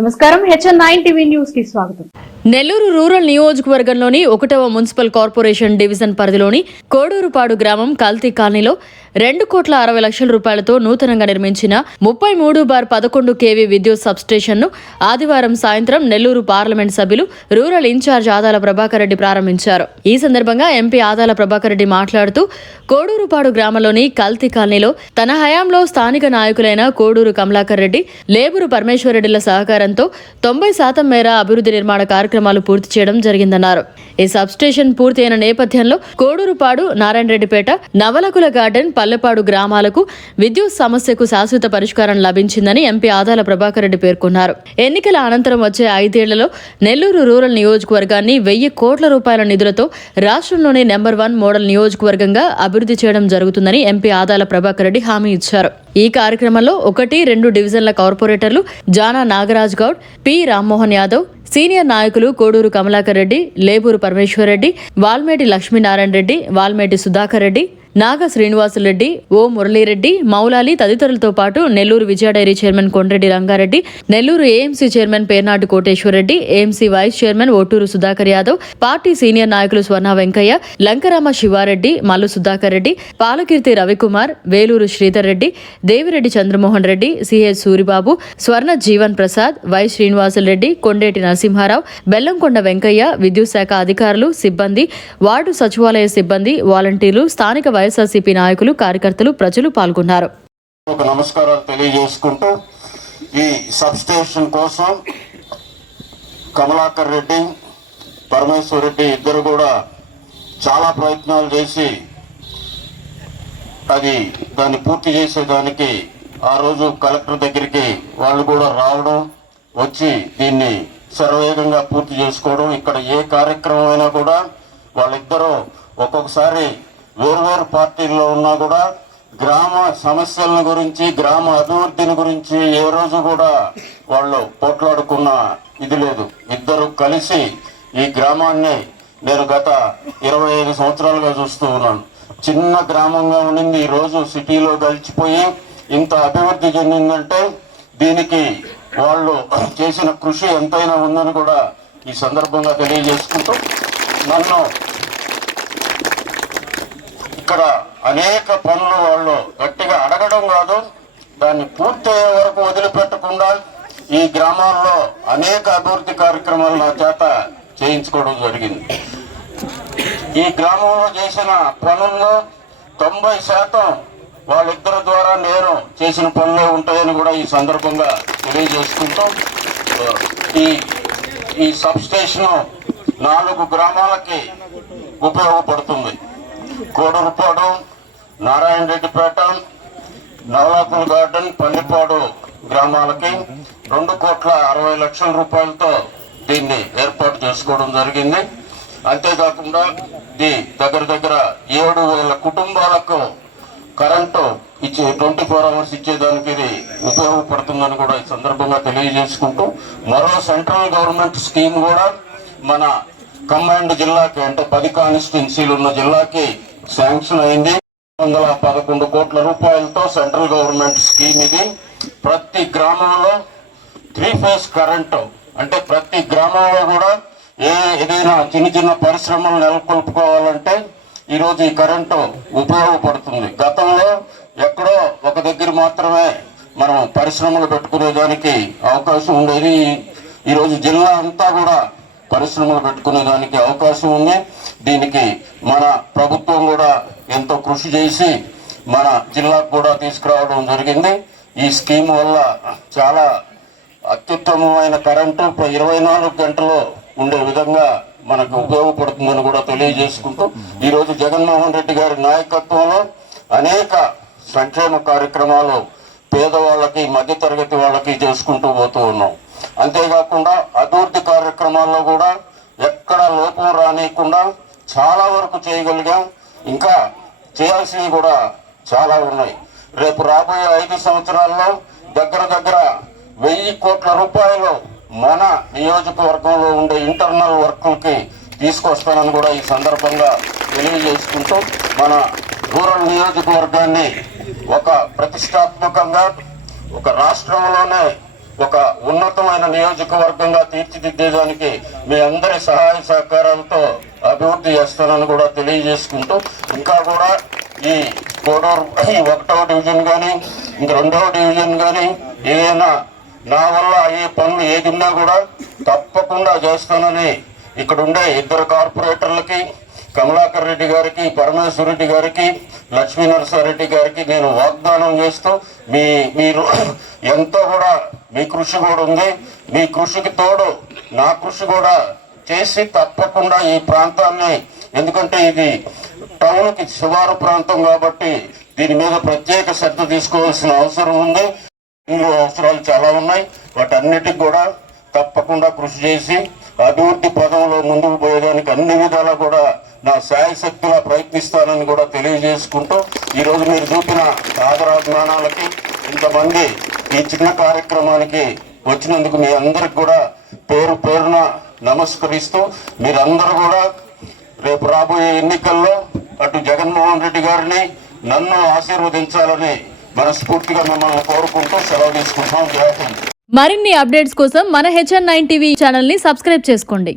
నమస్కారం HN9 TV news కి స్వాగతం. నెల్లూరు రూరల్ నియోజకవర్గంలోని 1వ మున్సిపల్ కార్పొరేషన్ డివిజన్ పరిధిలోని కోడూరుపాడు గ్రామం కల్తీ కాలనీలో 2,60,00,000 రూపాయలతో నూతనంగా నిర్మించిన 33/11 kV విద్యుత్ సబ్స్టేషన్ను ఆదివారం సాయంత్రం నెల్లూరు పార్లమెంట్ సభ్యులు రూరల్ ఇన్ఛార్జ్ ఆదాల ప్రభాకర్ రెడ్డి ప్రారంభించారు. ఈ సందర్భంగా ఎంపీ ఆదాల ప్రభాకర్ రెడ్డి మాట్లాడుతూ కోడూరుపాడు గ్రామంలోని కల్తీ కాలనీలో తన హయాంలో స్థానిక నాయకులైన కోడూరు కమలాకర్ రెడ్డి, లేబూరు పరమేశ్వరరెడ్డిల సహకారంతో 90% మేర అభివృద్ధి నిర్మాణ కార్యక్రమాలు పూర్తి చేయడం జరిగిందన్నారు. ఈ సబ్స్టేషన్ పూర్తి అయిన నేపథ్యంలో కోడూరుపాడు, నారాయణరెడ్డిపేట, నవలకుల గార్డెన్, పల్లెపాడు గ్రామాలకు విద్యుత్ సమస్యకు శాశ్వత పరిష్కారం లభించిందని ఎంపీ ఆదాల ప్రభాకర్ రెడ్డి పేర్కొన్నారు. ఎన్నికల అనంతరం వచ్చే 5 ఏళ్లలో నెల్లూరు రూరల్ నియోజకవర్గాన్ని 1,000 కోట్ల రూపాయల నిధులతో రాష్ట్రంలోనే నెంబర్ 1 మోడల్ నియోజకవర్గంగా అభివృద్ధి చేయడం జరుగుతుందని ఎంపీ ఆదాల ప్రభాకర్ రెడ్డి హామీ ఇచ్చారు. ఈ కార్యక్రమంలో 1-2 డివిజన్ల కార్పొరేటర్లు జానా నాగరాజ్ గౌడ్, పి రామ్మోహన్ యాదవ్, సీనియర్ నాయకులు కోడూరు కమలాకర్ రెడ్డి, లేబూరు పరమేశ్వర్ రెడ్డి, వాల్మేటి లక్ష్మీనారాయణ రెడ్డి, వాల్మేటి సుధాకర్ రెడ్డి, నాగ శ్రీనివాసులరెడ్డి, ఓ మురళీరెడ్డి, మౌలాలి తదితరులతో పాటు Nellore Vijaya dairy chairman Kondreddy Ranga Reddy, Nellore AMC chairman Pernati Koteswara Reddy, AMC vice chairman Otturu Sudhakar Yadav, party senior నాయకులు స్వర్ణ వెంకయ్య, లంకరామ శివారెడ్డి, మల్లు సుధాకర్ రెడ్డి, పాలకీర్తి రవికుమార్, వేలూరు శ్రీధర్ రెడ్డి, దేవిరెడ్డి చంద్రమోహన్ రెడ్డి, సిహెచ్ సూరిబాబు, స్వర్ణ జీవన్ ప్రసాద్, వై శ్రీనివాసులరెడ్డి, కొండేటి నరసింహారావు, బెల్లంకొండ వెంకయ్య, విద్యుత్ శాఖ అధికారులు, సిబ్బంది, వార్డు సచివాలయ సిబ్బంది, వాలంటీర్లు, స్థానిక వైఎస్ఆర్సీపీ నాయకులు, కార్యకర్తలు, ప్రజలు పాల్గొన్నారు. నమస్కారాలు తెలియజేసుకుంటూ ఈ సబ్ స్టేషన్ కోసం కమలాకర్ రెడ్డి, పరమేశ్వర్ రెడ్డి ఇద్దరు కూడా చాలా ప్రయత్నాలు చేసి దాన్ని పూర్తి చేసేదానికి ఆ రోజు కలెక్టర్ దగ్గరికి వాళ్ళు కూడా రావడం, వచ్చి దీన్ని శరవేగంగా పూర్తి చేసుకోవడం. ఇక్కడ ఏ కార్యక్రమం అయినా కూడా వాళ్ళిద్దరూ ఒక్కొక్కసారి వేర్వేరు పార్టీల్లో ఉన్నా కూడా గ్రామ సమస్యల గురించి, గ్రామ అభివృద్ధిని గురించి ఏ రోజు కూడా వాళ్ళు పోట్లాడుకున్న ఇది లేదు. ఇద్దరు కలిసి ఈ గ్రామాన్ని నేను గత 25 సంవత్సరాలుగా చూస్తూ ఉన్నాను. చిన్న గ్రామంగా ఉండింది, ఈరోజు సిటీలో గడిచిపోయి ఇంత అభివృద్ధి చెందిందంటే దీనికి వాళ్ళు చేసిన కృషి ఎంతైనా ఉందని కూడా ఈ సందర్భంగా తెలియజేసుకుంటూ, నన్ను ఇక్కడ అనేక పనులు వాళ్ళు గట్టిగా అడగడం కాదు, దాన్ని పూర్తయ్యే వరకు వదిలిపెట్టకుండా ఈ గ్రామాల్లో అనేక అభివృద్ధి కార్యక్రమాలు నా చేత చేయించుకోవడం జరిగింది. ఈ గ్రామంలో చేసిన పనుల్లో 90% వాళ్ళిద్దరి ద్వారా నేను చేసిన పనులే ఉంటాయని కూడా ఈ సందర్భంగా తెలియజేసుకుంటూ, ఈ సబ్ స్టేషన్ 4 గ్రామాలకి ఉపయోగపడుతుంది. కోడూరుపాడు, నారాయణరెడ్డిపేట, నవలాకుల గార్డెన్, పల్లెపాడు గ్రామాలకి 2,60,00,000 రూపాయలతో దీన్ని ఏర్పాటు చేసుకోవడం జరిగింది. అంతేకాకుండా దగ్గర 7,000 కుటుంబాలకు కరెంటు ఇచ్చి 24 hours ఇచ్చేదానికి ఇది ఉపయోగపడుతుందని కూడా ఈ సందర్భంగా తెలియజేసుకుంటూ, మరో సెంట్రల్ గవర్నమెంట్ స్కీమ్ కూడా మన కంబైన్డ్ జిల్లాకి, అంటే 10 కాన్స్టిట్యున్సీలు ఉన్న జిల్లాకి శాంక్షన్ అయింది. 111 కోట్ల రూపాయలతో సెంట్రల్ గవర్నమెంట్ స్కీమ్ ఇది. ప్రతి గ్రామంలో 3 phase కరెంటు, అంటే ప్రతి గ్రామంలో కూడా ఏదైనా చిన్న పరిశ్రమలు నెలకొల్పుకోవాలంటే ఈరోజు ఈ కరెంటు ఉపయోగపడుతుంది. గతంలో ఎక్కడో ఒక దగ్గర మాత్రమే మనం పరిశ్రమలు పెట్టుకునేదానికి అవకాశం ఉండేది. ఈరోజు జిల్లా అంతా కూడా పరిశ్రమలు పెట్టుకునేదానికి అవకాశం ఉంది. దీనికి మన ప్రభుత్వం కూడా ఎంతో కృషి చేసి మన జిల్లాకు కూడా తీసుకురావడం జరిగింది. ఈ స్కీమ్ వల్ల చాలా అత్యుత్తమమైన కరెంటు 24 గంటలు ఉండే విధంగా మనకు ఉపయోగపడుతుందని కూడా తెలియజేసుకుంటూ, ఈరోజు జగన్మోహన్ రెడ్డి గారి నాయకత్వంలో అనేక సంక్షేమ కార్యక్రమాలు పేదవాళ్ళకి, మధ్యతరగతి వాళ్ళకి చేసుకుంటూ పోతూ ఉన్నాం. అంతేకాకుండా అభివృద్ధి కార్యక్రమాల్లో కూడా ఎక్కడ లోపం రానియకుండా చాలా వరకు చేయగలిగాం. ఇంకా చేయాల్సినవి కూడా చాలా ఉన్నాయి. రేపు రాబోయే 5 సంవత్సరాల్లో దగ్గర 1,000 కోట్ల రూపాయలు మన నియోజకవర్గంలో ఉండే ఇంటర్నల్ వర్కులకి తీసుకొస్తానని కూడా ఈ సందర్భంగా తెలియజేసుకుంటూ, మన రూరల్ నియోజకవర్గాన్ని ఒక ప్రతిష్టాత్మకంగా ఒక రాష్ట్రంలోనే ఒక ఉన్నతమైన నియోజకవర్గంగా తీర్చిదిద్దేదానికి మీ అందరి సహాయ సహకారాలతో అభివృద్ధి చేస్తానని కూడా తెలియజేసుకుంటూ, ఇంకా కూడా ఈ కోడూరు 1వ డివిజన్ కానీ ఇంక 2వ డివిజన్ కానీ ఏదైనా నా వల్ల అయ్యే పనులు ఏది ఉన్నా కూడా తప్పకుండా చేస్తానని ఇక్కడ ఉండే 2 కార్పొరేటర్లకి, కమలాకర్ రెడ్డి గారికి, పరమేశ్వర రెడ్డి గారికి, లక్ష్మీ నరసారెడ్డి గారికి నేను వాగ్దానం చేస్తూ, మీరు ఎంతో కూడా మీ కృషి కూడా ఉంది. మీ కృషికి తోడు నా కృషి కూడా చేసి తప్పకుండా ఈ ప్రాంతాన్ని, ఎందుకంటే ఇది టౌన్కి శివారు ప్రాంతం కాబట్టి దీని మీద ప్రత్యేక శ్రద్ధ తీసుకోవాల్సిన అవసరం ఉంది. ఇందులో అవసరాలు చాలా ఉన్నాయి. వాటన్నిటికి కూడా తప్పకుండా కృషి చేసి అభివృద్ధి పదంలో ముందుకు పోయేదానికి అన్ని విధాలా కూడా నా శాయశక్తిగా ప్రయత్నిస్తానని కూడా తెలియజేసుకుంటూ, ఈరోజు మీరు చూపిన ఆదరాభిమానాలకి, ఇంతమంది ఈ చిన్న కార్యక్రమానికి వచ్చినందుకు మీ అందరికి కూడా పేరు పేరున నమస్కరిస్తూ, మీరందరూ కూడా రేపు రాబోయే ఎన్నికల్లో అటు జగన్మోహన్ రెడ్డి గారిని నన్ను ఆశీర్వదించాలని మనస్ఫూర్తిగా మిమ్మల్ని కోరుకుంటూ సెలవు తీసుకుంటున్నాం. జై హింద్. మరిన్ని అప్డేట్స్ కోసం మన HN9 టీవీ ఛానల్ ని సబ్స్క్రైబ్ చేసుకోండి.